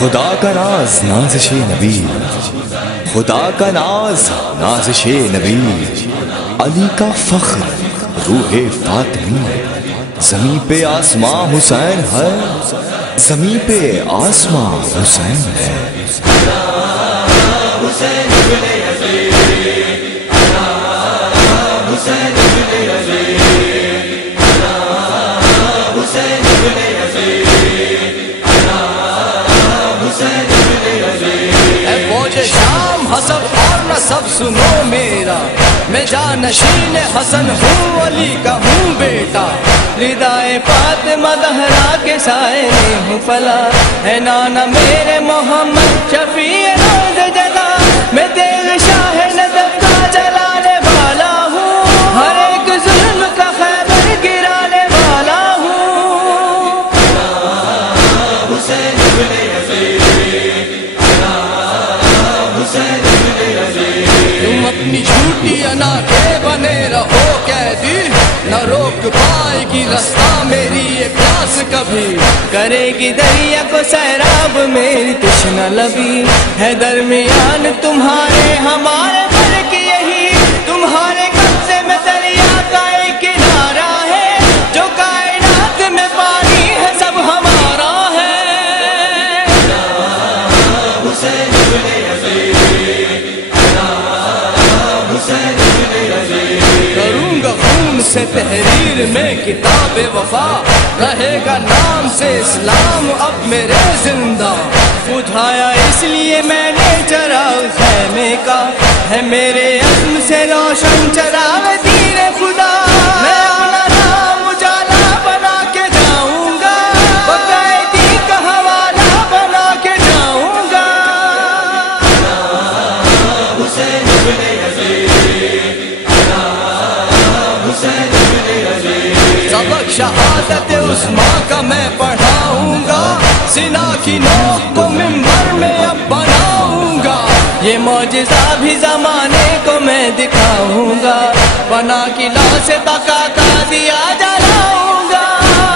خدا کا ناز نازش نبی، خدا کا ناز نازش نبی، علی کا فخر روح فاطمی، زمین پہ آسماں حسین ہے، زمین پہ آسماں حسین ہے۔ شام حسب اور نسب سنو میرا، میں جانشین حسن ہوں، علی کا ہوں بیٹا، ردائے فاطمہ زہرا کے سائے میں ہوں فلا، ہے نانا میرے محمد شفیع روز جدا، میں تیغ شاہ ندب کا جلانے والا ہوں، ہر ایک ظلم کا خیبر گرانے والا ہوں۔ تم اپنی جھوٹی انا کے بنے رہو قیدی، نہ روک پائے گی رستہ میری یہ پیاس کبھی، کرے گی دریا کو سیراب میری تشنہ لبی، ہے درمیان تمہارے ہمارے فرق یہی، تمہارے قبضے میں دریا کا ایک کنارہ ہے، جو کائنات میں پانی ہے سب ہمارا ہے۔ کروں گا خون سے تحریر میں کتاب وفا، رہے گا نام سے اسلام اب میرے زندہ، اٹھایا اس لیے میں نے چراغ خیمے کا، ہے میرے عزم سے روشن چراغ دین خدا، میں اپنا نام اجالا بنا کے جاؤں گا، باقاعدگی کا حوالہ بنا کے جاؤں گا۔ سبق شہادت عظمیٰ کا میں پڑھاؤں گا، سنا کی نوک کو منبر میں اب بناؤں گا، یہ معجزہ بھی زمانے کو میں دکھاؤں گا، بنا کی لا سے بقا کا دیا جلاؤں گا،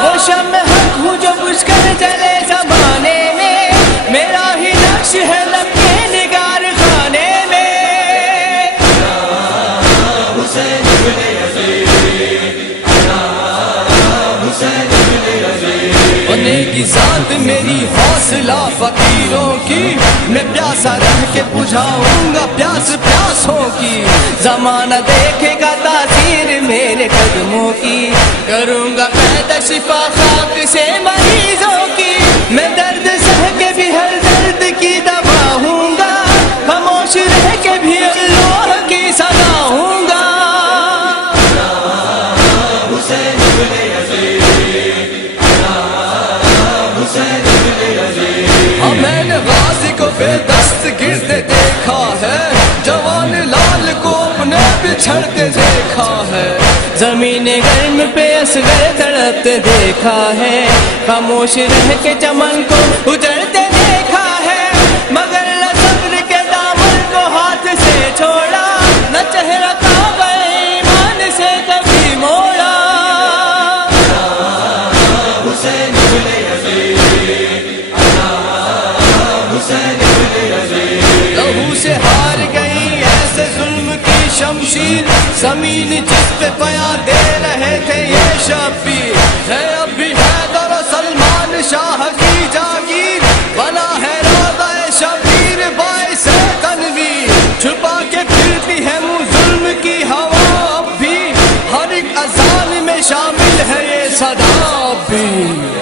وہ شمع حق ہوں جو بجھ کر چلے زمانے میں، میرا ہی نقش ہے لب کے نگار خانے میں۔ بنے کی ذات میری حوصلہ فقیروں کی، میں پیاسا رہ کے بجھاؤں گا پیاس پیاسوں کی، زمانہ دیکھے گا تاثیر میرے قدموں کی، کروں گا پیدا شفا خاک سے مریضوں کی، میں درد سہ کے بھی ہر درد کی دوا ہوں گا، خاموش رہ کے بھی اللہ کی صدا ہوں گا۔ میں نے غازی کو بے دست گرتے دیکھا ہے، جوان لال کو اپنے بچھڑتے دیکھا ہے، زمین گرم پہ اصغر تڑپتے دیکھا ہے، خاموش رہ کے چمن کو اجڑتے دیکھا ہے، مگر نہ صبر کے دامن کو ہاتھ سے چھوڑا، نہ چہرہ کعبہ ایمان سے کبھی موڑا۔ لہو سے ہار گئی ایسے ظلم کی شمشیر، زمین جس پہ پیا دے رہے تھے یہ شبیر، ہے اب بھی حیدر و سلمان شاہ کی جاگیر، بنا ہے روضہ شبیر باعث تنویر، چھپا کے پھرتی ہے منہ ظلم کی ہوا اب بھی، ہر ایک اذان میں شامل ہے یہ صدا اب بھی۔